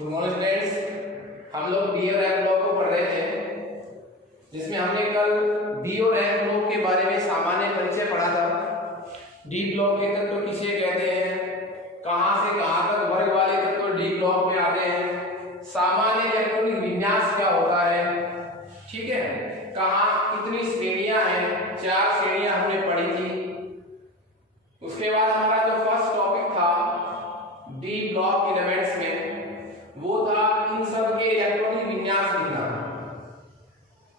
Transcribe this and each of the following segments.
Good morning friends, हम लोग D और एफ ब्लॉक को पढ़ रहे थे, जिसमें हमने कल डी और एफ ब्लॉक के बारे में सामान्य परिचय पढ़ा था। डी ब्लॉक के तत्व किसे कहते हैं, कहां से कहां तक वर्ग वाले तत्व डी ब्लॉक में आते हैं, सामान्य इलेक्ट्रॉनिक विन्यास क्या होता है, ठीक है, कहां कितनी श्रेणियां हैं, 4 श्रेणियां हमने पढ़ी थी। उसके बाद हमारा जो फर्स्ट टॉपिक था डी ब्लॉक एलिमेंट्स में, वो था इन सब के इलेक्ट्रॉनिक विन्यास लिखना।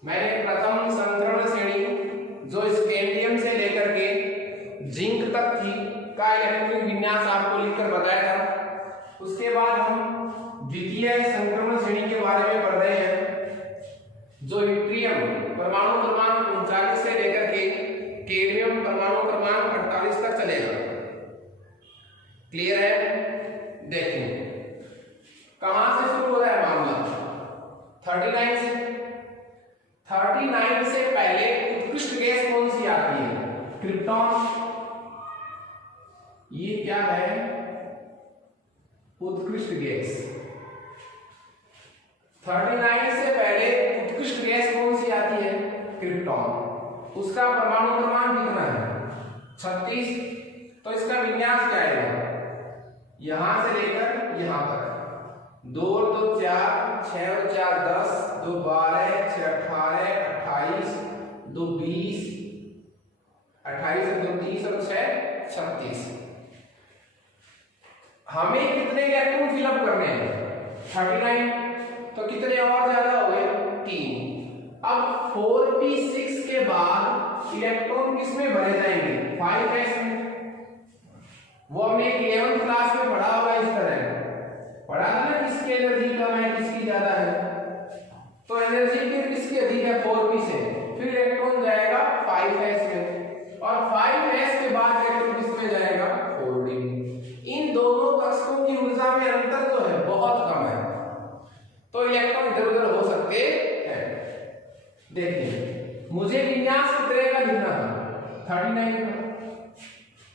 मैंने प्रथम संक्रमण श्रेणी जो स्कैंडियम से लेकर के जिंक तक थी का इलेक्ट्रॉनिक विन्यास आपको लिखकर बताया था। उसके बाद हम द्वितीय संक्रमण श्रेणी के बारे में पढ़ रहे हैं, जो इट्रियम परमाणु क्रमांक 39 से लेकर के कैडमियम परमाणु क्रमांक 48 तक चलेगा। क्लियर है? देखिए कहां से शुरू हो रहा है मामला, 39 से। 39 से पहले उत्कृष्ट गैस कौन सी आती है? क्रिप्टॉन। ये क्या है? उत्कृष्ट गैस। 39 से पहले उत्कृष्ट गैस कौन सी आती है? क्रिप्टॉन। उसका परमाणु क्रमांक कितना है? 36। तो इसका विन्यास क्या है? यहां से लेकर यहां तक 2 और 2 4, 6 और 4 10, 2 12, 6 18, 28, 2 20, 28 और 2 30 और 6 36। हमें कितने इलेक्ट्रॉन फिलअप करने हैं? 39। तो कितने और ज्यादा हो गए? 3। अब 4p6 के बाद इलेक्ट्रॉन किसमें भरे जाएंगे? 5s में। वो हमने 11th क्लास में पढ़ा होगा, इस तरह पढ़ा था ना, किसकी एनर्जी कम है किसकी ज्यादा है। तो एनर्जी किसकी अधिक है? 4p से। फिर इलेक्ट्रॉन जाएगा 5s में, और 5s के बाद इलेक्ट्रॉन किसमें जाएगा? 4d में। इन दोनों कक्षकों की ऊर्जा में अंतर जो है बहुत कम है, तो इलेक्ट्रॉन इधर उधर हो सकते हैं। देखिए मुझे विन्यास कितने का लिखना था? 39 का।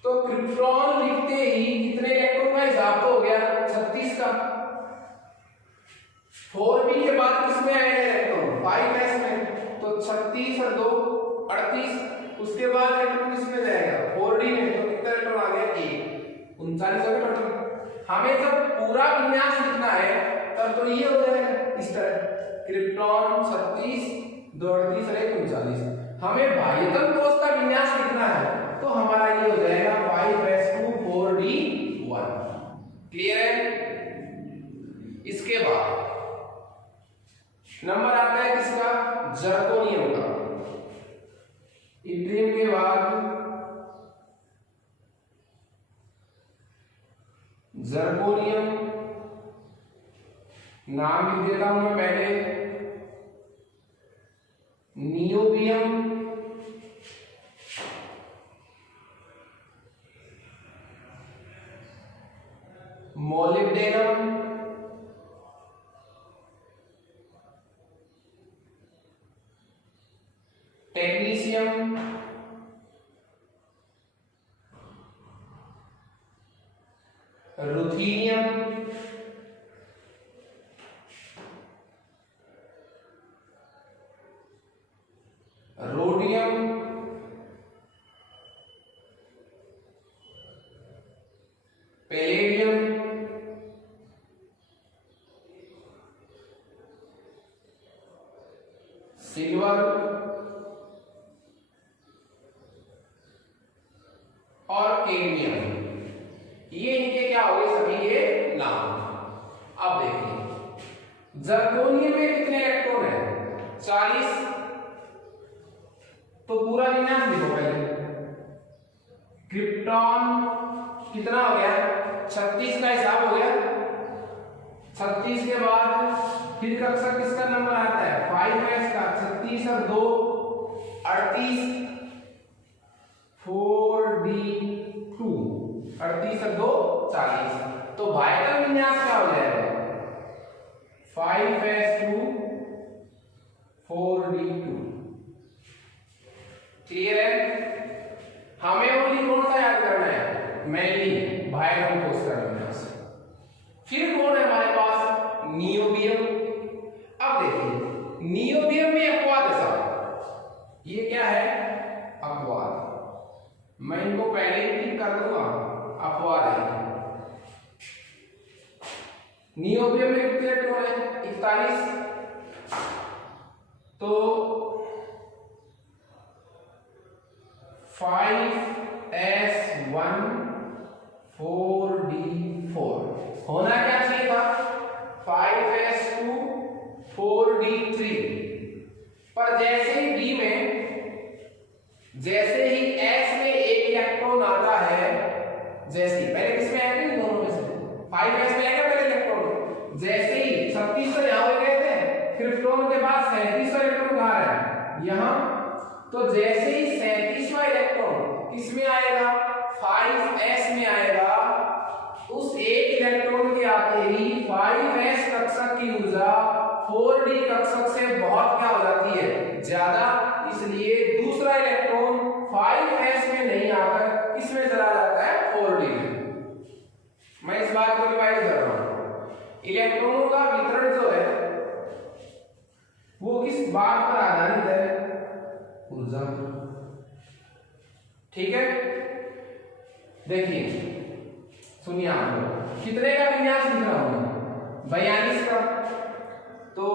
तो क्रिप्टॉन लिखते ही कितने इलेक्ट्रॉन का हिसाब तो हो गया? 36 का। 4p के बाद किसमें आएगा इलेक्ट्रॉन? 5s में। तो 36 और 2 38। उसके बाद इलेक्ट्रॉन किसमें जाएगा? 4d में। तो कितना इलेक्ट्रॉन आ गया? 1। 39 हो गया। हमें जब पूरा विन्यास लिखना है तब तो ये हो जाएगा इस तरह, क्रिप्टॉन 36, 2 38 और 1 39। हमें बाह्यतम कोश का विन्यास लिखना है तो हमारा ये हो जाएगा 5s2 4d1। क्लियर है? इसके बाद नंबर आता है किसका? जर्कोनियम का। इट्रियम के बाद जर्कोनियम, नाम लिख देता हूं मैं पहले, niobium, molybdenum, technetium, ruthenium, rhodium, palladium, silver और कैडमियम। ये इनके क्या हो गए? सभी ये नाम। अब देखिए जर्कोनियम में कितने इलेक्ट्रॉन है? 40। तो पूरा विन्यास लिखो पहले। क्रिप्टॉन कितना हो गया? 36 का हिसाब हो गया। 36 के बाद फिर कक्षक किसका नंबर आता है? 5s का। 36 और 2 38, 4d2, 38 और 2 40। तो बाह्यतम विन्यास क्या हो जाएगा? 5s2 4d2। क्लियर है? हमें ओनली कौन सा याद करना है? मेनली बाह्यतम कोश का विन्यास। फिर कौन है हमारे पास? नियोबियम। अब देखिए नियोबियम में अपवाद है साहब, ये क्या है अपवाद, मैं इनको पहले ही टिक कर दूंगा, अपवाद है। नियोबियम में कितने इलेक्ट्रॉन है 41, तो 5s1 4d4 होना क्या चाहिए था 5s2 4d3, पर जैसे ही d में जैसे ही s में एक इलेक्ट्रॉन आता है, जैसे ही पहले किसमें आया था दोनों में से 5s में आएगा पहले इलेक्ट्रॉन, जैसे ही 36 तो यहां हो गए थे, क्रिप्टोन के पास 37वां इलेक्ट्रॉन कहां है यहां, तो जैसे ही 37वां इलेक्ट्रॉन किसमें आएगा 5s में आएगा, उस एक इलेक्ट्रॉन के आते ही 5s कक्षक की ऊर्जा 4d कक्षक से बहुत क्या हो जाती है ज्यादा, इसलिए दूसरा इलेक्ट्रॉन 5s में नहीं आकर किसमें चला जाता है 4d में। मैं इस बात को रिवाइज कर रहा हूं, इलेक्ट्रॉनों का वितरण जो है वो किस बात पर आधारित है ऊर्जा, ठीक है। देखिए सुनिए आप लोग, कितने का विन्यास लिख रहा हूं 42 का, तो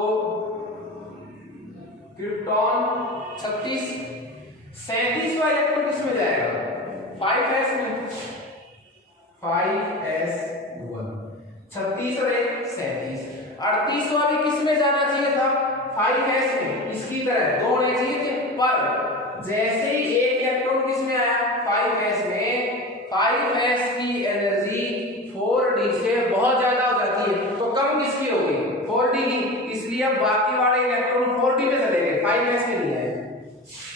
क्रिप्टॉन 36, 37वां इलेक्ट्रॉन किसमें जाएगा 5s में, 5s1 36 और 1 37, 38वां भी किसमें जाना चाहिए था 5s में, इसकी तरह दो होने चाहिए थे, पर जैसे ही एक इलेक्ट्रॉन किसमें आया 5s में, 5s की एनर्जी 4d से बहुत ज्यादा हो जाती है, तो कम किसकी होगी 4d की, इसलिए अब बाकी वाले इलेक्ट्रॉन 4d में चले गए 5s में नहीं आए,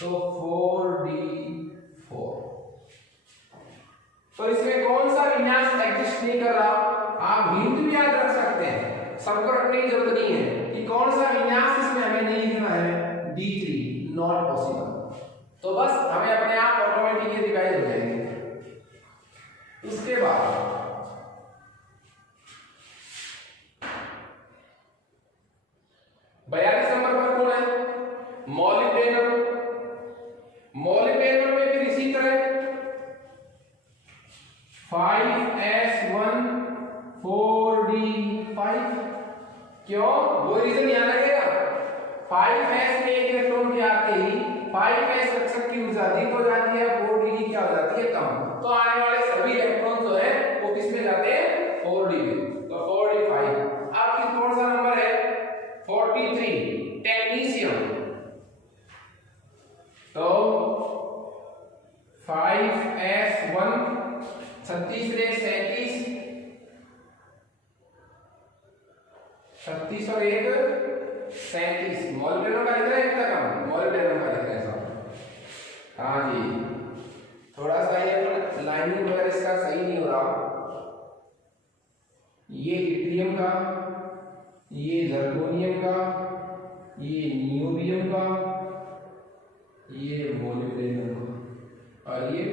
तो 4d4। तो इसमें कौन सा विन्यास एग्जिस्ट नहीं कर रहा, आप हिंट भी याद रख सकते हैं, सबको रखने की जरूरत नहीं है कि कौन सा विन्यास इसमें हमें नहीं लिखना है, d3 नॉट पॉसिबल, तो बस हमें अपने आप ऑटोमेटिकली रिवाइज हो जाएंगे। उसके बाद 42 नंबर पर कौन है मॉलिब्डेनम, मॉलिब्डेनम में भी इसी तरह 5s1 4d5, क्यों वो रीजन यहां लगेगा, 5s में एक इलेक्ट्रॉन के आते ही 5s कक्षक की ऊर्जा अधिक हो जाती है, 4d की क्या हो जाती है कम, तो आने वाले सभी इलेक्ट्रॉन जो है वो किसमें जाते हैं 4d में, तो 4d5। अब कौन सा नंबर है 43 टेक्नीशियम, तो 5s1 36 रे 37, 36 और 1 37, मॉलिब्डेनम का लिख रहे हैं कितना कम, मॉलिब्डेनम का लिख रहे हैं सब, हाँ जी थोड़ा सा ये लाइनिंग वगैरह इसका सही नहीं हो रहा, ये इट्रियम का, ये जर्गोनियम का, ये नियोबियम का, ये मॉलिब्डेनम का, और ये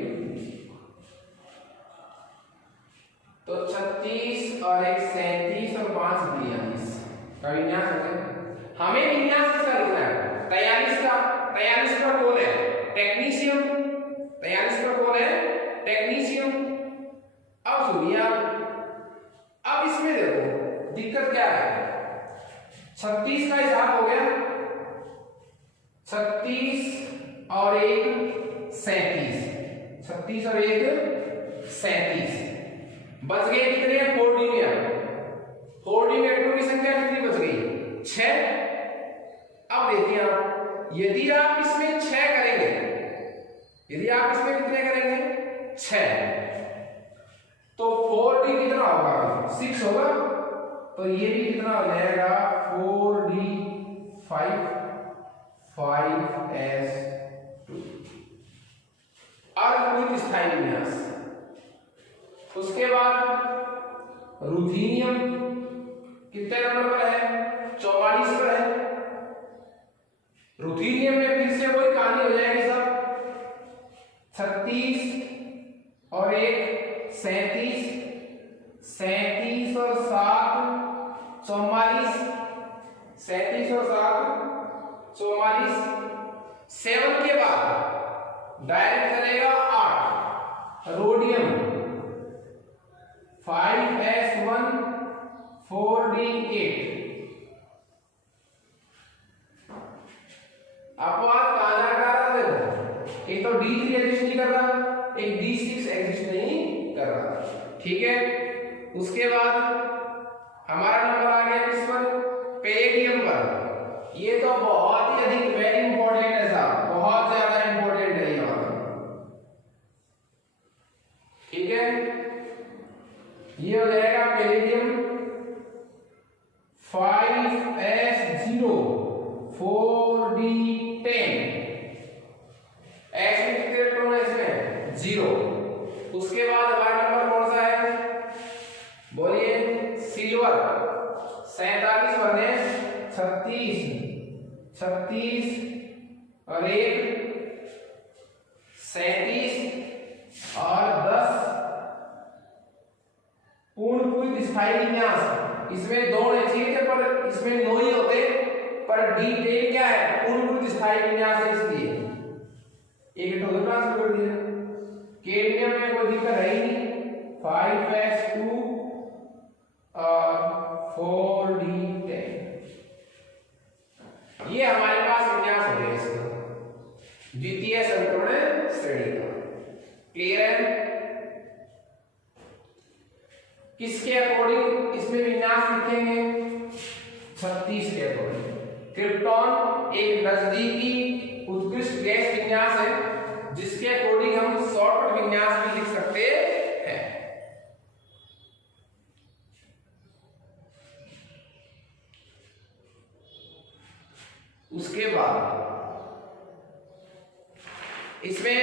तो 36 और 1 37 और 5 42 का विन्यास हो गया। हमें विन्यास किसका लिखना है 43 का, 43 का कौन है टेक्नीशियम, 43 का कौन है टेक्नीशियम। अब सुनिए अब इसमें देखो दिक्कत क्या है, 36 का हिसाब हो गया, 36 और 1 37, 36 और 1 37, बच गए कितने 4d में, 4d में इलेक्ट्रॉन की संख्या कितनी बच गई 6। अब देखिए आप यदि आप इसमें 6 करेंगे, यदि आप इसमें कितने करेंगे 6, तो 4d कितना होगा 6 होगा, तो ये भी कितना हो जाएगा 4d5 5s2 अर्धपूर्ण स्थायी विन्यास। उसके बाद रुथीनियम कितने नंबर पर है 44 पर है, रुथीनियम में फिर से वही कहानी हो जाएगी सब, 36 और 1 37, 37 और 7 44, 37 और 7 44, 7 के बाद डायरेक्ट करेगा 8, रोडियम 5s1 4d8। अपवाद कहां जा रहा है? देखो, एक तो D3 एग्जिस्ट नहीं कर रहा, एक D6 एग्जिस्ट नहीं कर रहा। ठीक है, उसके बाद हमारा नंबर आ गया किस पर? पेरिडियम पर। ये तो बहुत ही अधिक वेरी इंपॉर्टेंट है साहब, बहुत ज्यादा इंपॉर्टेंट है यहाँ पर। ठीक है, ये हो जाएगा पेरिडियम 5s0 4d10। एस में कितने इलेक्ट्रॉन है इसमें? 0। उसके बाद हमारा नंबर कौन सा है? बोलिए। सिल्वर 47 बने 36 और 1 37 और 10 पूर्ण कुल स्थायी विन्यास। इसमें 2 होने चाहिए थे पर इसमें 9 ही होते, पर D10 क्या है? पूर्ण कुल स्थायी विन्यास है, इसलिए एक टोटल ट्रांसफर कर दिया। कैडमियम में कोई दिक्कत है ही नहीं, 5s2 और 4d10। ये हमारे पास विन्यास हो गया इसका, द्वितीय संक्रमण श्रेणी का। क्लियर है? किसके अकॉर्डिंग इसमें विन्यास लिखेंगे? 36 के अकॉर्डिंग। क्रिप्टॉन एक नजदीकी उत्कृष्ट गैस विन्यास है, जिसके अकॉर्डिंग हम शॉर्टकट विन्यास भी लिख सकते हैं। उसके बाद इसमें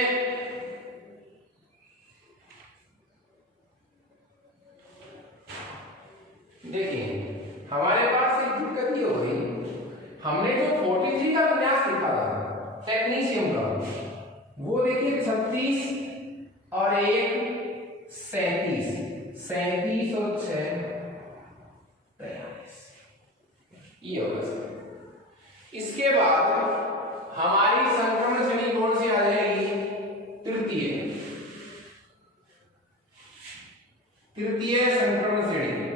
देखिए, हमारे पास एक दिक्कत ये हो गई, हमने जो 43 का विन्यास लिखा था टेक्नीशियम का, वो देखिए 36 और 1 37 और 6 43, ये होगा सर। इसके बाद हमारी संक्रमण श्रेणी कौन सी आ जाएगी? तृतीय संक्रमण श्रेणी,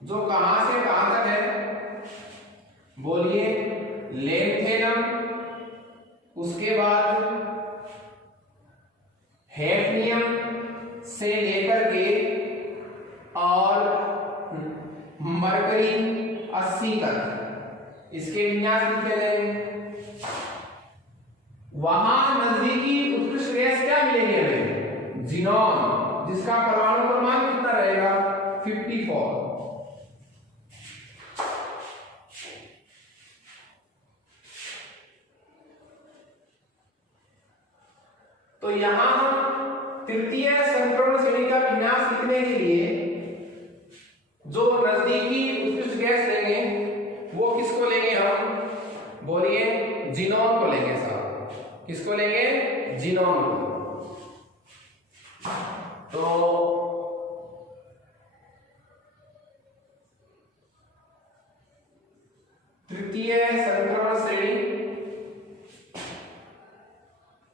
जो कहां से कहां तक है? बोलिए। लेंथेनम, उसके बाद हैफनियम से लेकर के और मरकरी 80 तक इसके विन्यास लिखे गए। वहां नजदीकी उत्कृष्ट गैस क्या मिलेगी हमें? जिनॉन, जिसका परमाणु क्रमांक कितना रहेगा? 54। तो यहां हम तृतीय संक्रमण श्रेणी का विन्यास लिखने के लिए जो नजदीकी उत्कृष्ट गैस लेंगे वो किसको लेंगे हम? बोलिए। जिनॉन को लेंगे साहब। किसको लेंगे? जिनॉन को। तो तृतीय संक्रमण श्रेणी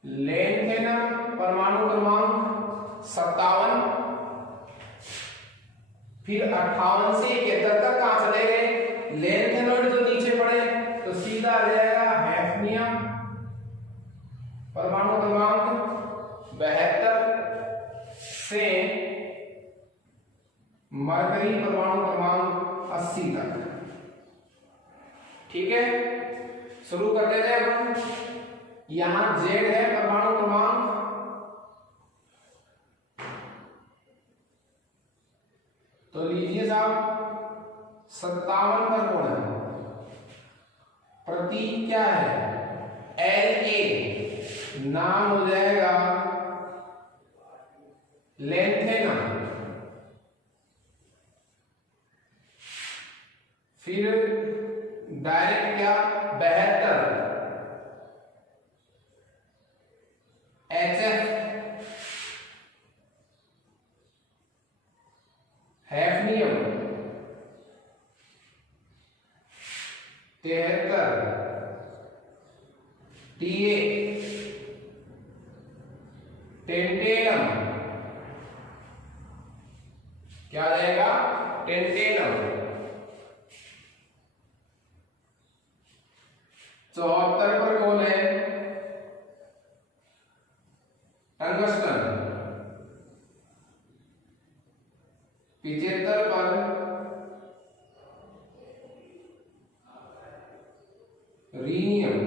लेंथेनम, परमाणु क्रमांक 57, फिर 58 से 71 तक कहां चले गए? लेंथेनॉइड जो नीचे पड़े तो सीधा आ जाएगा हैफनियम, परमाणु क्रमांक 72 से मरकरी, परमाणु क्रमांक 80 तक। ठीक है, शुरू कर देते हैं हम। यहां Z है परमाणु क्रमांक, तो लीजिए साहब 57 पर कौन है? प्रतीक क्या है? La। नाम हो जाएगा लेंथेनम, फिर डायरेक्ट क्या? 72 HF, हैफनियम, 73 TA टेंटेनम, क्या आ जाएगा? टेंटेनम। 74 पर कौन है? टंगस्टन। 75 पर रीनियम।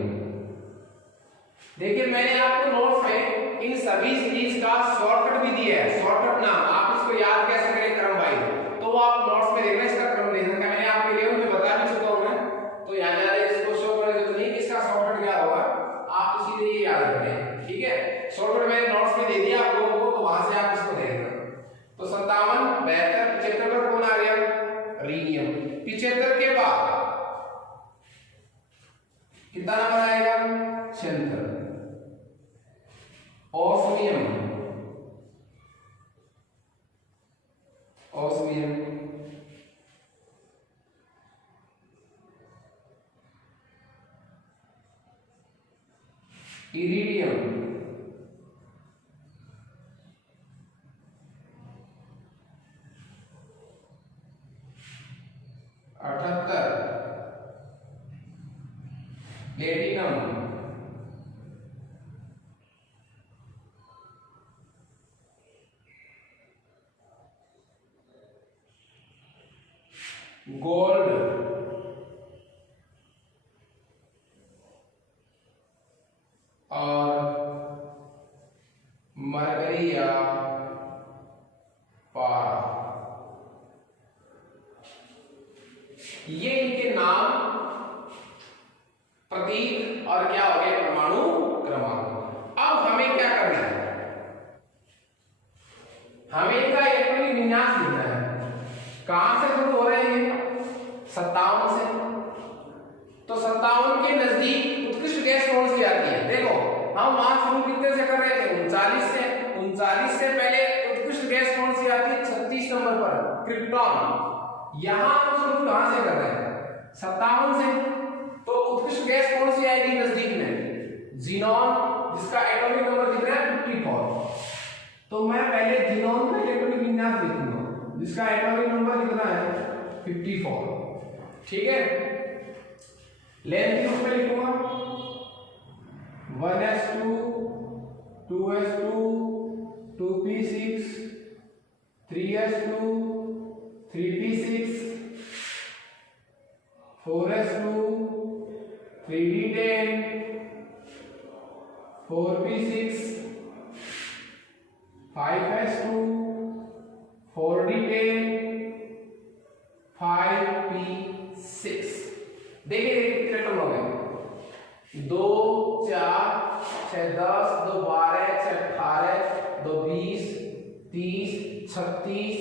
देखिए मैंने आपको नोट्स में इन सभी सीरीज का शॉर्टकट भी दिया है, शॉर्टकट नाम, आप इसको याद कैसे करें क्रम वाइज, तो वो आप नोट्स में देखना, इसका क्रम देखना। मैंने आपके लिए में बता भी चुका हूं मैं, तो यहाँ जा रहे इसको शो करने की जरूरत नहीं, इसका शॉर्टकट क्या होगा आप तो सीधे ये याद रखें, ठीक है। शॉर्टकट मैंने नोट्स में दे दिया आप लोगों को, तो वहां से आप इसको देखना। तो 57, 72, 75 पर कौन आ गया? रीनियम। 75 के बाद कितना नंबर आएगा? 76 osmium. Osmium iridium, platinum, gold, और मरकरी या पारा। ये इनके नाम, प्रतीक और क्या हो गए? परमाणु क्रमांक। अब हमें क्या करना है? हमें इनका इलेक्ट्रॉनिक विन्यास लिखना है। कहां से शुरू हो रहे हैं? 57 से। तो 57 के नजदीक उत्कृष्ट गैस कौन सी आती है? देखो हम वहां शुरू कितने से कर रहे थे? 39 से। 39 से पहले उत्कृष्ट गैस कौन सी आती है? 36 नंबर पर क्रिप्टॉन। यहां हम शुरू कहां से कर रहे हैं? 57 से। तो उत्कृष्ट गैस कौन सी आएगी नजदीक में? जीनॉन, जिसका एटॉमिक नंबर दिख रहा है 54। तो मैं पहले जीनॉन का इलेक्ट्रॉनिक विन्यास लिखूंगा, जिसका एटॉमिक नंबर कितना है? 54, ठीक है। लेंथ के उसमें लिखूंगा 1s2 2s2 2p6 3s2 3p6 4s2 3d10 4p6 5s2 4d10 5p6। देखिए कितने टर्म हो गए? 2 4 6 10 2 12 6 18 2 20 30 36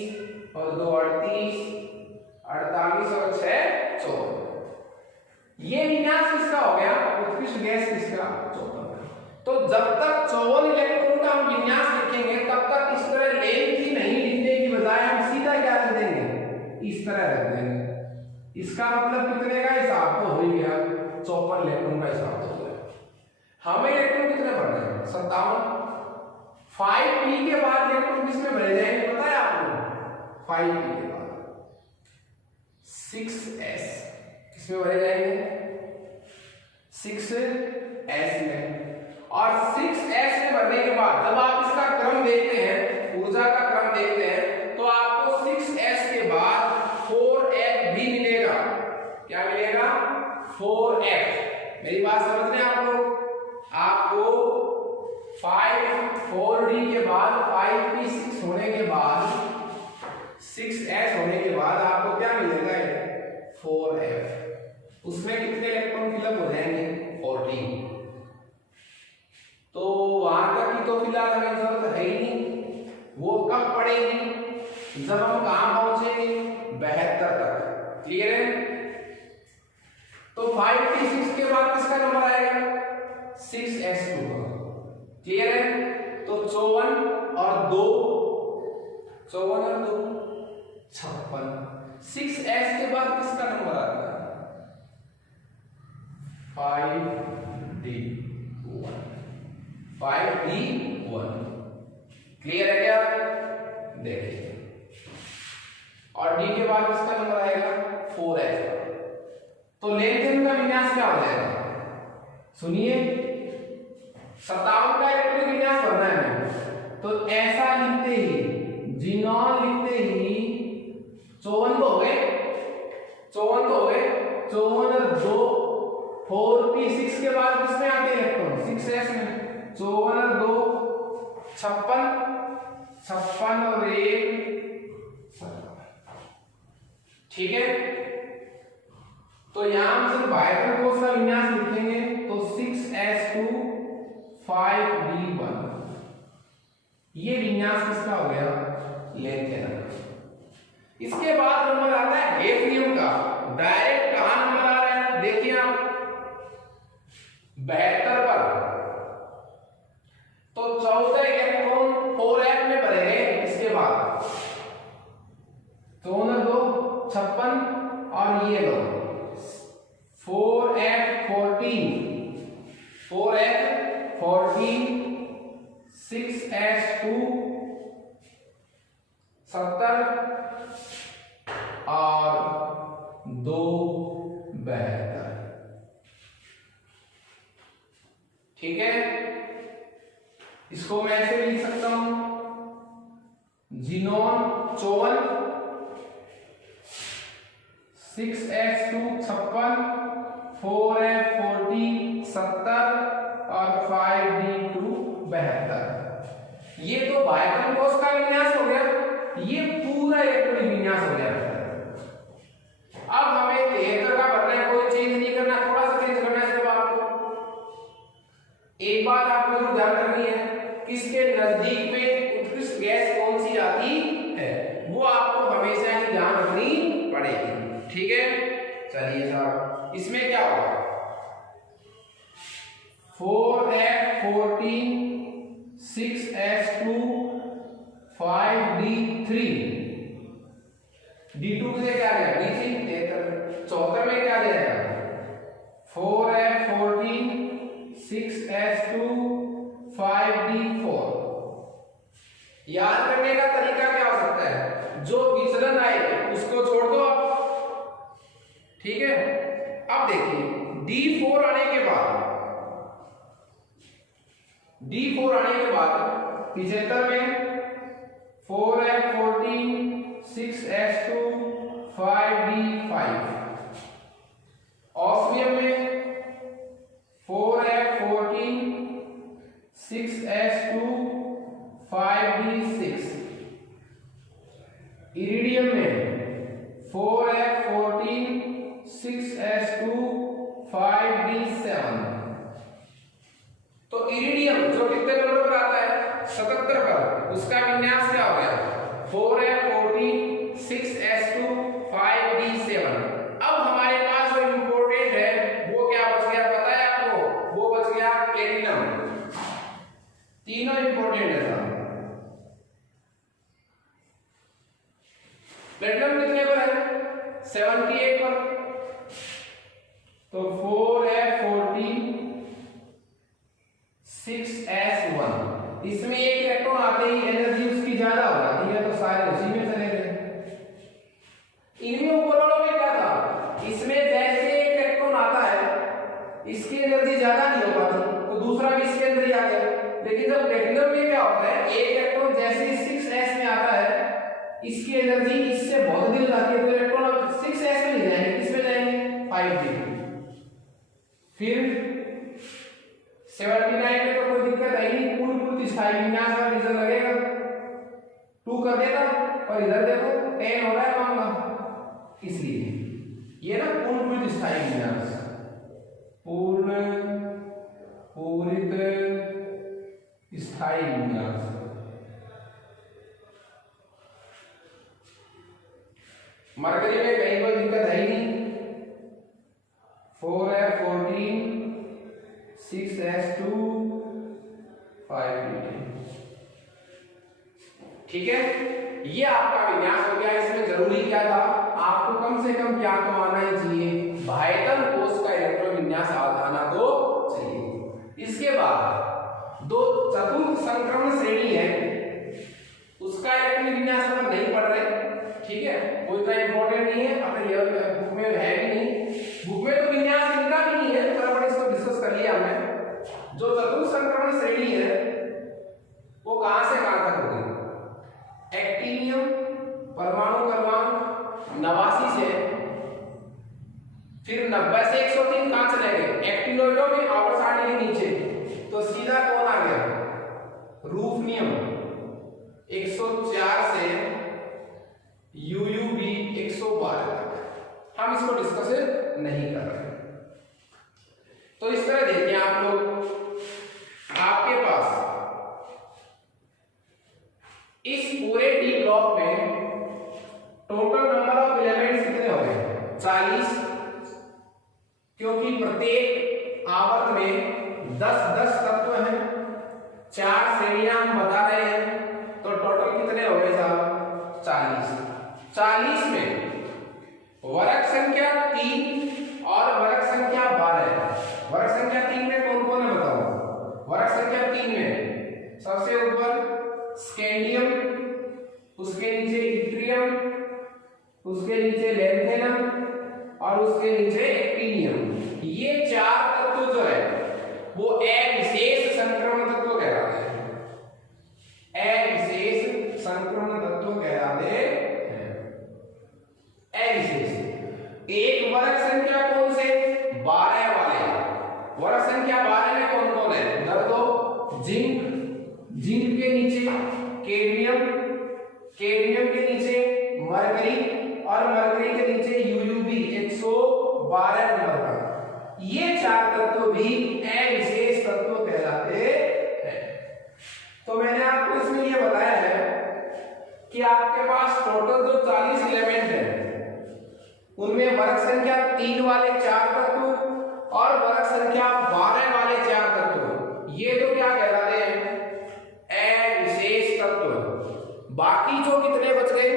और 2 38 48 और 6 54। ये विन्यास किसका हो गया? उत्कृष्ट गैस किसका? 54। तो जब तक 54 इलेक्ट्रॉन का हम विन्यास लिखेंगे तब तक इस तरह लेंथ ही नहीं लिखने की बजाय हम सीधा क्या रख देंगे? इस तरह रख देंगे। इसका मतलब कितने का हिसाब तो हो ही गया? 54 इलेक्ट्रॉन का हिसाब तो हो गया। हमें इलेक्ट्रॉन कितने भरने हैं? 57। 5p के बाद इलेक्ट्रॉन किसमें भरे जाएंगे पता है आपको? 5p के बाद 6s किसमें भरे जाएंगे? 6s में। और 6s में भरने के बाद जब आप इसका क्रम देखते हैं, ऊर्जा का क्रम देखते हैं, तो आपको 6s के बाद 4f भी मिलेगा। क्या मिलेगा? 4f। मेरी बात समझ रहे हैं आप लोग? आपको 4d के बाद 5p6 होने के बाद 6s होने के बाद आपको क्या मिलेगा? 4f। उसमें कितने इलेक्ट्रॉन फिलअप हो जाएंगे? 14। तो वहां तक की तो फिलहाल हमें जरूरत है ही नहीं। वो कब पड़ेगी? जब हम कहां पहुंचेंगे? 72 तक। क्लियर है? तो 5p6 के बाद किसका नंबर आएगा? 6s2। क्लियर है? तो 54 और 2 56। 6s के बाद किसका नंबर आता है? 5D1 5D1 क्लियर है क्या? देखिए, और D के बाद किसका नंबर आएगा? 4F। तो लेन का विन्यास क्या हो जाएगा? सुनिए, 57 का इलेक्ट्रॉनिक विन्यास करना है हमें, तो ऐसा लिखते ही, जिनॉन लिखते ही 54 तो हो गए, 54 और 2 4p6 के बाद किसमें आते हैं इलेक्ट्रॉन? 6s में। 54 और 2 56 और 1 ठीक है। तो यहां हम सिर्फ बायटर कोष का विन्यास लिखेंगे, तो 6s2 5d1 ये विन्यास किसका हो गया? लेंथेनर। इसके बाद नंबर आता है हेफनियम का। डायरेक्ट कहां नंबर आ रहा है? देखिए आप 72 पर, तो 14 इलेक्ट्रॉन 4f में भरेंगे। इसके बाद 2 56 और ये लो 4f14 6s2 70 और 2 72 ठीक है। इसको मैं ऐसे भी लिख सकता हूं, जिनोन 54 6s2 56 4f40 70 और 5d2 72। ये तो बायटर कोष का विन्यास हो गया, ये पूरा इलेक्ट्रॉनिक विन्यास हो गया। अब हमें 73 का भरना है, कोई चेंज नहीं करना, थोड़ा सा चेंज करना है सिर्फ आपको। एक बात आपको जरूर ध्यान रखनी है, किसके नजदीक में उत्कृष्ट गैस कौन सी आती है, वो आपको हमेशा ही ध्यान रखनी पड़ेगी। ठीक है, चलिए साहब, इसमें क्या होगा? 4f14 6s2 5d3 d2 के लिए क्या रहेगा? d3 74 में क्या रहेगा? 4f14 6s2 5d4। याद करने का तरीका क्या हो सकता है? जो विचलन आए उसको छोड़ दो आप, ठीक है। अब देखिए d4 आने के बाद 75 में 4f14 6s2 5d5, ऑस्मियम में 4f14 6s2 5d6, इरिडियम में 4f14 6s2 5d7। तो इरिडियम जो कितने नंबर पर आता है? 77 पर, उसका विन्यास क्या हो गया? 4f14 6s2 5d7। अब हमारे पास जो इंपॉर्टेंट है वो क्या बच गया पता है आपको? वो बच गया प्लेटिनम। तीनों इंपॉर्टेंट है साहब। प्लेटिनम कितने पर है? 78 पर। तो 4f14 6s1, इसमें एक इलेक्ट्रॉन आते ही एनर्जी उसकी ज्यादा हो जाती है, तो सारे उसी में चले गए। इनमें ऊपर वालों में क्या था? इसमें जैसे एक इलेक्ट्रॉन आता है इसकी एनर्जी ज्यादा नहीं हो पाती, तो दूसरा भी इसके अंदर ही आ गया। लेकिन जब प्लेटिनम में क्या होता है, एक इलेक्ट्रॉन जैसे ही 6s में आता है इसकी एनर्जी इससे बहुत अधिक जाती है, तो इलेक्ट्रॉन अब 6s में नहीं जाएंगे, किसमें जाएंगे? 5d। फिर 79 में तो कोई दिक्कत आई नहीं, पूर्ण स्थायी विन्यास का रीजन लगेगा 2 कर देता, और इधर देखो 10 हो रहा है मामला, इसलिए ये ना पूर्ण स्थायी विन्यास, पूरित स्थायी विन्यास। मरकरी में कहीं कोई दिक्कत है ही नहीं। 4f14 6s2 5d। ठीक है, ये आपका विन्यास हो गया। इसमें जरूरी क्या था? आपको कम से कम क्या तो आना ही चाहिए, बायटर कोष का इलेक्ट्रॉन विन्यास आना संक्रमण श्रेणी है उसका इलेक्ट्रॉनिक विन्यास हम नहीं पढ़ रहे, ठीक है, वो इतना इंपॉर्टेंट नहीं है, अपने बुक में है भी नहीं, बुक में तो विन्यास इनका भी नहीं है, पर अपन इसको डिस्कस कर लिया हमने। जो चतुर्थ संक्रमण श्रेणी है वो कहां से कहां तक होगी? एक्टिनियम परमाणु क्रमांक 89 से फिर 90 से 103 कहां चले गए? एक्टिनोइडों में आवर्त सारणी के नीचे, तो सीधा कौन आ गया? रूफनियम 104 से यूयूबी 112 तक। हम इसको डिस्कस नहीं कर रहे। तो इस तरह देखिए आप लोग, आपके पास इस पूरे डी ब्लॉक में टोटल नंबर ऑफ एलिमेंट्स कितने हो गए? 40, क्योंकि प्रत्येक आवर्त में 10-10 तत्व हैं, 4 श्रेणियां हम बता रहे हैं, तो टोटल कितने हो गए साहब? 40। 40 में वर्ग संख्या 3 और वर्ग संख्या 12। वर्ग संख्या 3 में कौन कौन है बताओ? वर्ग संख्या 3 में सबसे ऊपर स्कैंडियम, उसके नीचे इट्रियम, उसके नीचे लैंथेनम और उसके नीचे एक्टिनियम। ये 4 तत्व जो है वो अविशेष संक्रमण तत्व कहलाते हैं। अविशेष संक्रमण तत्व कहलाते हैं। अविशेष एक वर्ग संख्या कौन से? 12 वाले। वर्ग संख्या 12 में कौन कौन है? नंबर 2 जिंक, जिंक के नीचे कैडमियम, कैडमियम के नीचे मरकरी और मरकरी के नीचे यूयूबी 112 नंबर का। ये 4 तत्व भी अविशेष तत्व कहलाते हैं। तो मैंने आपको इसमें ये बताया है कि आपके पास टोटल जो 40 एलिमेंट है उनमें वर्ग संख्या 3 वाले 4 तत्व और वर्ग संख्या 12 वाले 4 तत्व, ये तो क्या कहलाते हैं? अविशेष तत्व। बाकी जो कितने बच गए?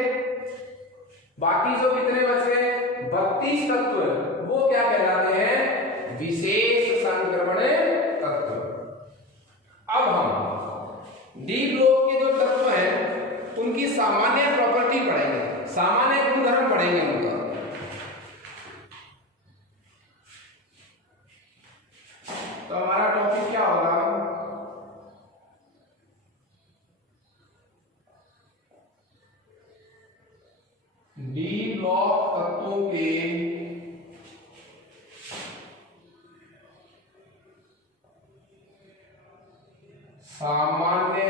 बाकी जो कितने बच गए? 32 तत्व, वो क्या कहलाते हैं? विशेष संक्रमण तत्व। अब हम डी ब्लॉक के जो तत्व हैं उनकी सामान्य प्रॉपर्टी पढ़ेंगे, सामान्य गुणधर्म पढ़ेंगे उनका। तो हमारा टॉपिक क्या होगा? डी ब्लॉक तत्वों के सामान्य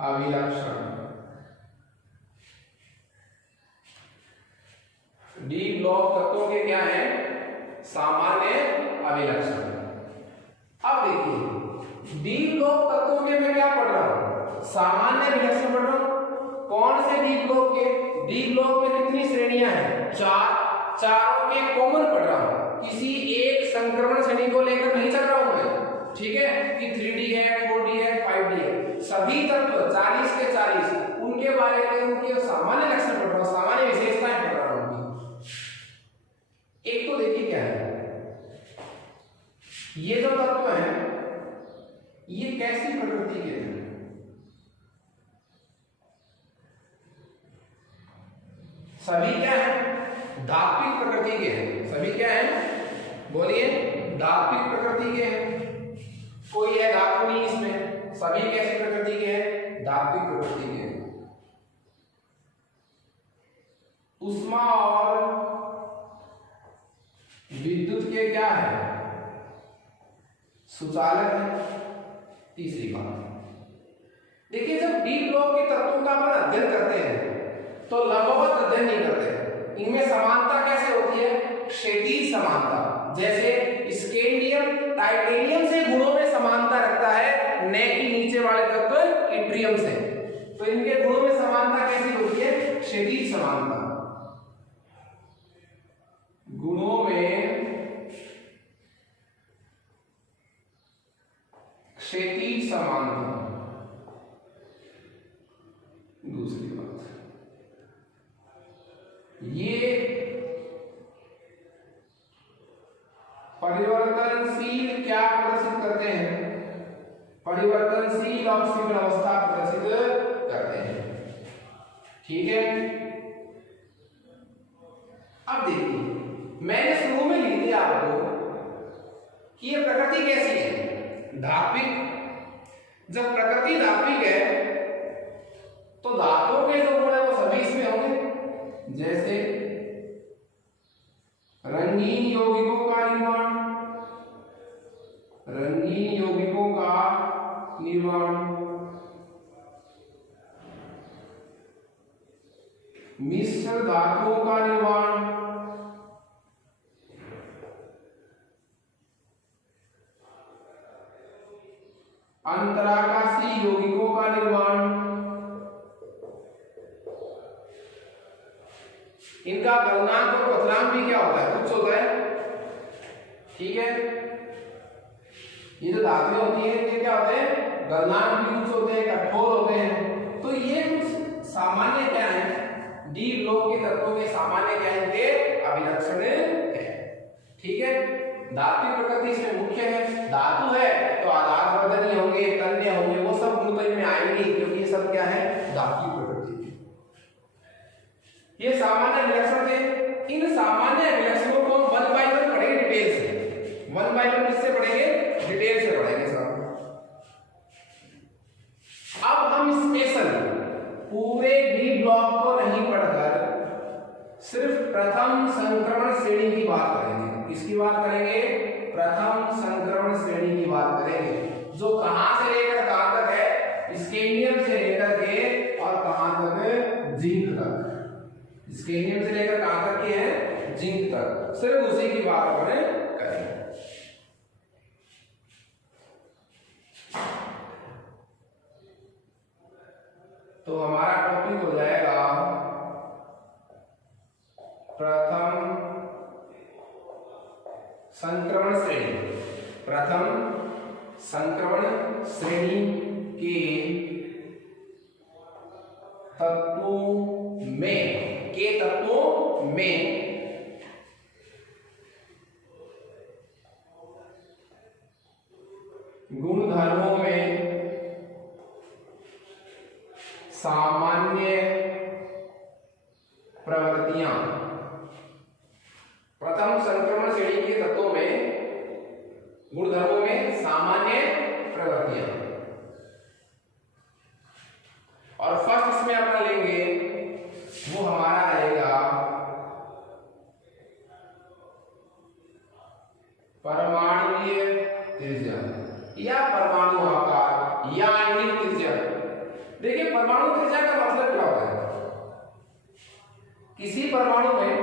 अभिलक्षण। डी ब्लॉक तत्वों के क्या है? सामान्य अभिलक्षण। अब देखिए डी ब्लॉक तत्वों के मैं क्या पढ़ रहा हूं? सामान्य अभिलक्षण पढ़ रहा हूं। कौन से डी ब्लॉक के? डी ब्लॉक में कितनी श्रेणियां हैं? 4। चारों के कॉमन पढ़ रहा हूं, किसी एक संक्रमण श्रेणी को लेकर नहीं चल रहा हूं मैं, ठीक है, कि 3D है, 4D है, 5D है। सभी तत्व 40 के 40 उनके बारे में उनके सामान्य लक्षण पढ़ रहा हूं, सामान्य विशेषताएं पढ़ रहा हूं। एक तो देखिए क्या है, ये जो तत्व है ये कैसी प्रकृति के हैं? सभी क्या है? धात्विक प्रकृति के हैं। सभी क्या है? बोलिए, धात्विक प्रकृति के हैं। कोई है धातु नहीं इसमें। सभी कैसी प्रकृति के हैं? धात्विक प्रकृति के हैं। उष्मा और विद्युत के क्या है? सुचालक है। तीसरी बात देखिए, जब डी ब्लॉक के तत्वों का अपन अध्ययन करते हैं तो लंबवत अध्ययन नहीं करते। इनमें समानता कैसे होती है? क्षैतिज समानता। जैसे स्कैंडियम टाइटेनियम से गुणों में समानता रखता है, न कि नीचे वाले तत्व इट्रियम से। तो इनके गुणों में समानता कैसी होती है? क्षैतिज समानता। गुणों में क्षैतिज समानता। दूसरी बात, ये परिवर्तनशील क्या प्रदर्शित करते हैं? परिवर्तनशील ऑक्सीकरण अवस्था प्रदर्शित करते हैं। ठीक है, अब देखिए मैंने शुरू में लिख दिया आपको कि ये प्रकृति कैसी है, धात्विक। जब प्रकृति धात्विक है तो धातुओं के जो गुण है वो सभी इसमें होंगे, जैसे रंगीन यौगिकों का निर्माण, रंगीन यौगिकों का निर्माण, मिश्र धातुओं का निर्माण, अंतराकाशी यौगिकों का निर्माण, इनका गलनांक और क्वथनांक भी क्या होता है, कुछ होता है। ठीक है, ये जो धातुएं होती हैं ये क्या होते हैं, गलनांक भी कुछ होते हैं, कठोर होते हैं। तो ये कुछ सामान्य क्या है, डी ब्लॉक के तत्वों के सामान्य क्या है, इनके अभिलक्षण है। ठीक है, धात्विक प्रकृति इसमें मुख्य है। धातु है तो आधार वर्धनीय होंगे, तन्य होंगे, वो सब गुण तो इनमें आएंगे क्योंकि ये सब क्या है, धात्विक प्रकृति। ये सामान्य विलक्षण थे। इन सामान्य विलक्षणों को हम 1 बाय 1 पढ़ेंगे डिटेल से। 1 बाय 1 किससे पढ़ेंगे, डिटेल से पढ़ेंगे सब। अब हम स्पेशल पूरे डी ब्लॉक को नहीं पढ़कर सिर्फ प्रथम संक्रमण श्रेणी की बात करेंगे। किसकी बात करेंगे, प्रथम संक्रमण श्रेणी की बात करेंगे, जो कहां से लेकर कहां तक है, स्कैंडियम से लेकर के और कहां तक, जिंक तक। स्कैंडियम से लेकर कहां तक की है, जिंक तक, सिर्फ उसी की बात अपन करेंगे। तो हमारा टॉपिक हो जाएगा प्रथम संक्रमण श्रेणी। प्रथम संक्रमण श्रेणी के तत्वों में गुणधर्मों में सामान्य प्रवृत्तियां। प्रथम संक्रमण श्रेणी के तत्वों में गुणधर्मों में सामान्य प्रवृत्तियां। और फर्स्ट इसमें अपन लेंगे वो हमारा रहेगा परमाणुीय त्रिज्या या परमाणु आकार या आणविक त्रिज्या। देखिए परमाणु त्रिज्या का मतलब क्या होता है, किसी परमाणु में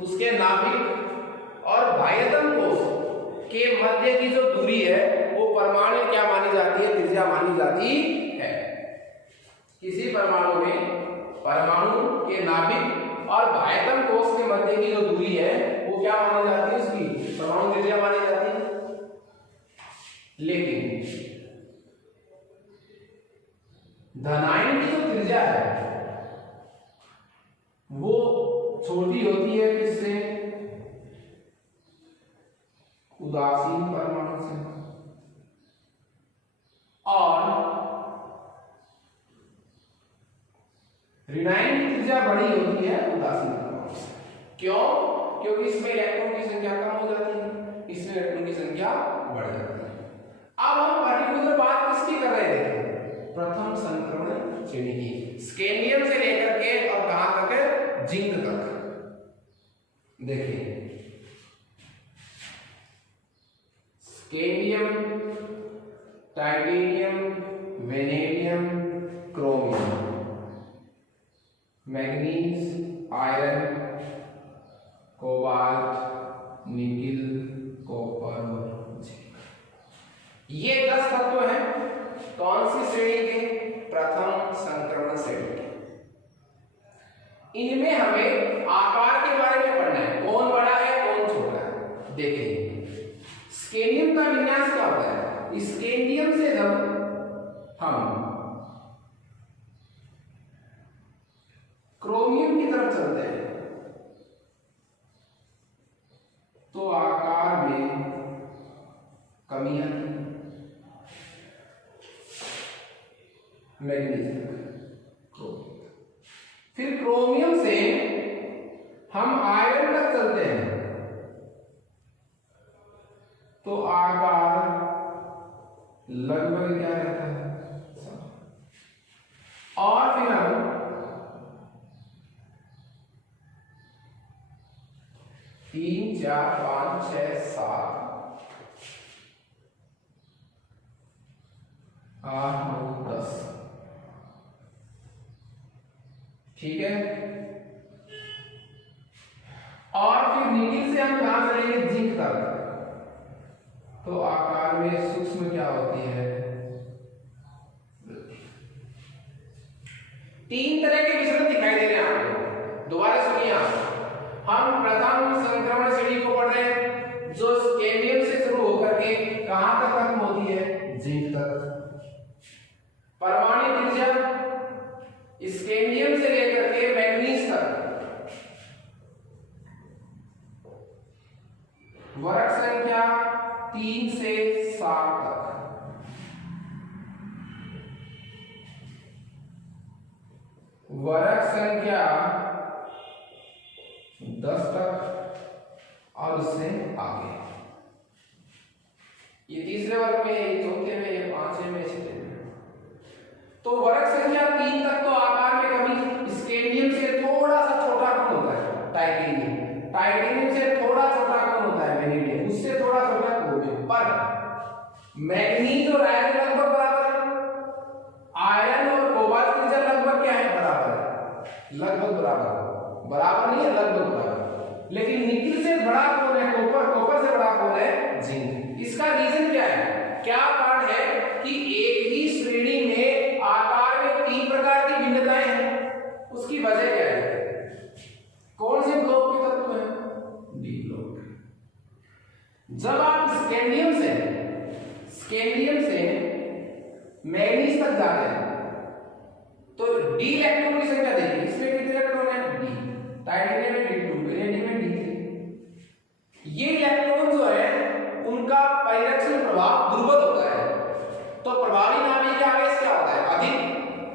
उसके नाभिक और बाह्यतम कोश के मध्य की जो दूरी है वो परमाणु क्या मानी जाती है, त्रिज्या मानी जाती है। किसी परमाणु में परमाणु के नाभिक और बाह्यतम कोश के मध्य की जो दूरी है वो क्या मानी जाती है, उसकी परमाणु त्रिज्या मानी जाती है। लेकिन धनायन की जो त्रिज्या है वो छोटी होती है किससे, उदासीन परमाणु से, और ऋणायन की त्रिज्या बड़ी होती है उदासीन परमाणु से। क्यों, क्योंकि इसमें इलेक्ट्रॉन की संख्या कम हो जाती है, इसमें इलेक्ट्रॉन की संख्या बढ़ जाती है। अब हम पर्टिकुलर बात किसकी कर रहे थे, प्रथम संक्रमण श्रेणी की, स्कैंडियम से लेकर के और कहां तक है, जिंक तक। देखिए scandium, titanium, vanadium, chromium, manganese, iron, cobalt, nickel, copper और जिंक, ये 10 तत्व हैं कौन सी श्रेणी के, प्रथम संक्रमण श्रेणी के। इनमें हमें आकार के बारे में पढ़ना है, कौन बड़ा है कौन छोटा है। देखिए स्कैंडियम का विन्यास क्या होता है, स्कैंडियम से जब हम क्रोमियम की तरफ चलते हैं तो आकार में कमी आती है। मैग्नीज तक। फिर क्रोमियम से हम आयरन तक चलते हैं तो आकार लगभग क्या रहता है, और फिर हम 3 4 5 6 7 8 9 10, ठीक है। और फिर निकिल से हम कहां चलेंगे, जिंक तक, तो आकार में सूक्ष्म क्या होती है, 3 तरह के विचलन दिखाई दे रहे हैं आपको। दोबारा सुनिए आप, हम प्रथम संक्रमण श्रेणी को पढ़ रहे हैं जो स्कैंडियम से शुरू होकर के कहां तक खत्म होती है, जिंक तक। परमाणु ऊर्जा स्कैंडियम से लेकर के मैग्नीज तक। वर्ग संख्या 3 से 7 तक। वर्ग संख्या 10 तक और उससे आगे। ये तीसरे वर्ग में, ये चौथे में, ये पांचवें में, छठे में। तो वर्ग संख्या 3 तक तो आकार में कभी स्कैंडियम से थोड़ा सा छोटा कौन होता है, टाइटेनियम। टाइटेनियम से थोड़ा छोटा कौन होता है, वेनेडियम। उससे थोड़ा छोटा क्रोमियम। पर मैग्नीज और आयरन लगभग बराबर है। आयरन और कोबाल्ट की ऊर्जा लगभग क्या है, बराबर है। लगभग बराबर, बराबर नहीं है, लगभग बराबर। लेकिन निकिल से बड़ा कौन है, कॉपर। कॉपर से बड़ा कौन है, जिंक। इसका रीजन क्या है, क्या कारण है कि एक ही श्रेणी में आकार में 3 प्रकार की भिन्नताएं हैं। उसकी वजह क्या है, कौन से ब्लॉक के तत्व हैं, डी ब्लॉक। जब आप स्कैंडियम से मैग्नीज तक जाते हैं तो डी इलेक्ट्रॉन की संख्या देखिए, इसमें कितने इलेक्ट्रॉन है, डी। टाइटेनियम में D2, वेनेडियम में D3। ये इलेक्ट्रॉन जो है उनका परिरक्षण प्रभाव दुर्बल होता है, तो प्रभावी नाभिक का आवेश क्या होता है, अधिक।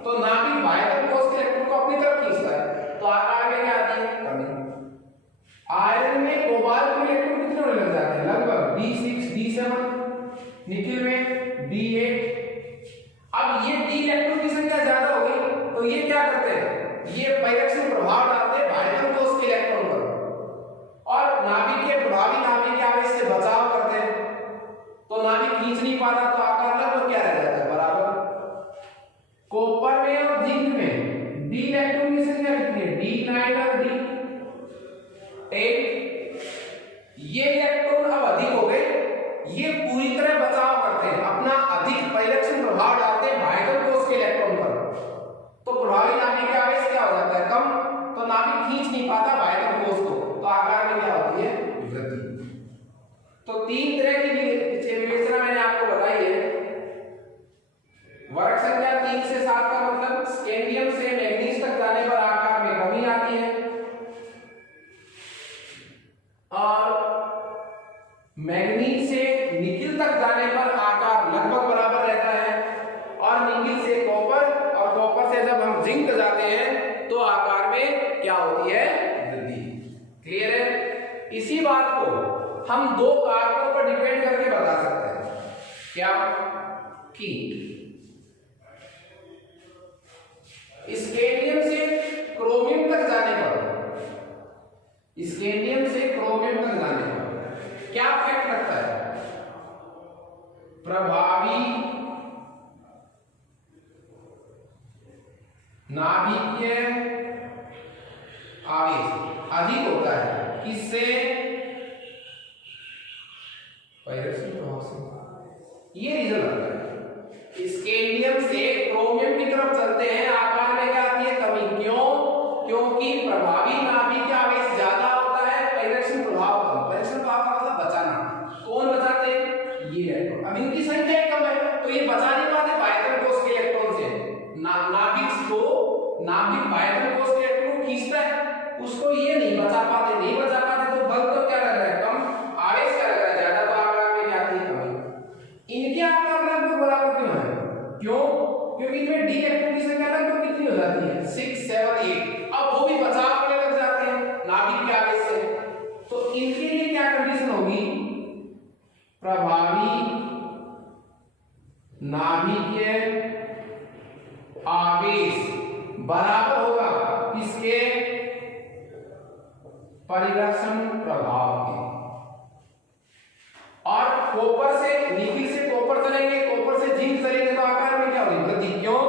तो नाभिक बाह्य कोश के इलेक्ट्रॉन को अपनी तरफ खींचता है, तो आकार में क्या आती है, कमी। आयरन में कोबाल्ट में इलेक्ट्रॉन कितने होने लग जाते हैं, लगभग D6 D7। निकिल में D8। अब ये डी इलेक्ट्रॉन की संख्या ज्यादा हो गई तो ये क्या करते हैं, ये परिरक्षण प्रभाव डालते हैं बाह्य कोश के इलेक्ट्रॉन पर, और नाभिक के प्रभावी नाभिक के आवेश से बचाव करते हैं। तो नाभिक खींच नहीं पाता, तो आकार लगभग क्या रह जाता है, बराबर। कॉपर में और जिंक में डी इलेक्ट्रॉन की संख्या कितनी है, D9 और D8। ये इलेक्ट्रॉन अब अधिक हो गए, ये पूरी तरह बचाव करते हैं, अपना अधिक परिरक्षण प्रभाव डालते हैं बाह्य कोश के इलेक्ट्रॉन पर। तो प्रभावी नाभिक का आवेश क्या हो जाता है, कम। तो नाभिक खींच नहीं पाता बाह्य कोश को, तो आकार में क्या होती है, वृद्धि। तो 3 तरह की विवेचना मैंने आपको बताई है। वर्ग संख्या 3 से 7 का मतलब स्कैंडियम से मैग्नीज तक जाने पर आकार में कमी आती है, और मैग्नीज से निकिल तक जाने पर आकार लगभग बराबर रहता है, और निकिल से कॉपर, और कॉपर से जब हम जिंक जाते हैं तो आकार में क्या होती है, वृद्धि। क्लियर है। इसी बात को हम 2 कारकों पर डिपेंड करके बता सकते हैं, क्या कि स्कैंडियम से क्रोमियम तक जाने पर, स्कैंडियम से क्रोमियम तक जाने पर क्या इफेक्ट रखता है, प्रभावी नाभिकीय आवेश अधिक होता है, किससे, परिरक्षण प्रभाव से। ये रीजन लगता है। स्कैंडियम से क्रोमियम की तरफ चलते हैं, आकार में क्या आती है, कमी। क्यों, क्योंकि प्रभावी नाभिकीय आवेश ज्यादा होता है, परिरक्षण प्रभाव कम। परिरक्षण प्रभाव का मतलब बचाना। कौन बचाते हैं, ये इलेक्ट्रॉन। अब इनकी संख्या कम है तो ये बचा नहीं पाते बाह्य कोश के इलेक्ट्रॉन से। नाभिक बाह्य कोश के इलेक्ट्रॉन खींचता है, उसको ये नहीं बचा पाते, तो बल तो क्या लग रहा है, कम। आवेश क्या लग रहा है, ज्यादा। तो आकार में क्या आती है, कमी। इनके आकार लगभग बराबर क्यों है, क्यों, क्योंकि इनमें डी इलेक्ट्रॉन परिलक्षण प्रभाव के। और कॉपर से निकिल से कॉपर चलेंगे, कॉपर से जिंक चलेंगे तो आकार में क्या होगी वृद्धि। क्यों?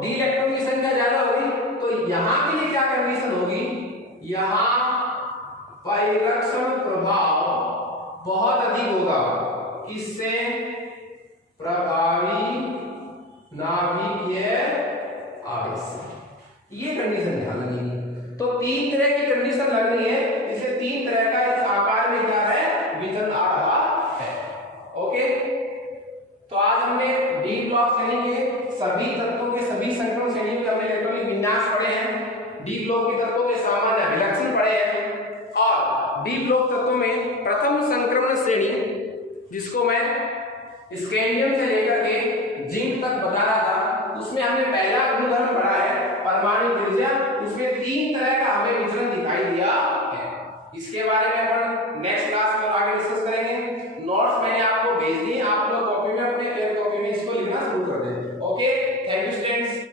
डी इलेक्ट्रॉन की संख्या ज्यादा होगी तो यहां के लिए क्या कंडीशन होगी, यहां परिलक्षण प्रभाव बहुत अधिक होगा। किससे? प्रभावी नाभिकीय आवेश से। ये कंडीशन ध्यान रखिए। तो तीन तरह की कंडीशन लग रही है, इसलिए तीन तरह का इस आकार में क्या है विचलन आ रहा है। ओके, तो आज हमने डी ब्लॉक श्रेणी के सभी तत्वों के सभी संक्रमण श्रेणी के हमने इलेक्ट्रॉनिक विन्यास पढ़े हैं, डी ब्लॉक के तत्वों के सामान्य अभिलक्षण पढ़े हैं, और डी ब्लॉक तत्वों में प्रथम संक्रमण श्रेणी जिसको मैं स्कैंडियम से लेकर के जिंक तक बता रहा था, उसमें हमने पहला गुणधर्म पढ़ा है परमाणु त्रिज्या। उसमें तीन तरह का हमें विचलन दिखाई दिया है। इसके बारे में अपन नेक्स्ट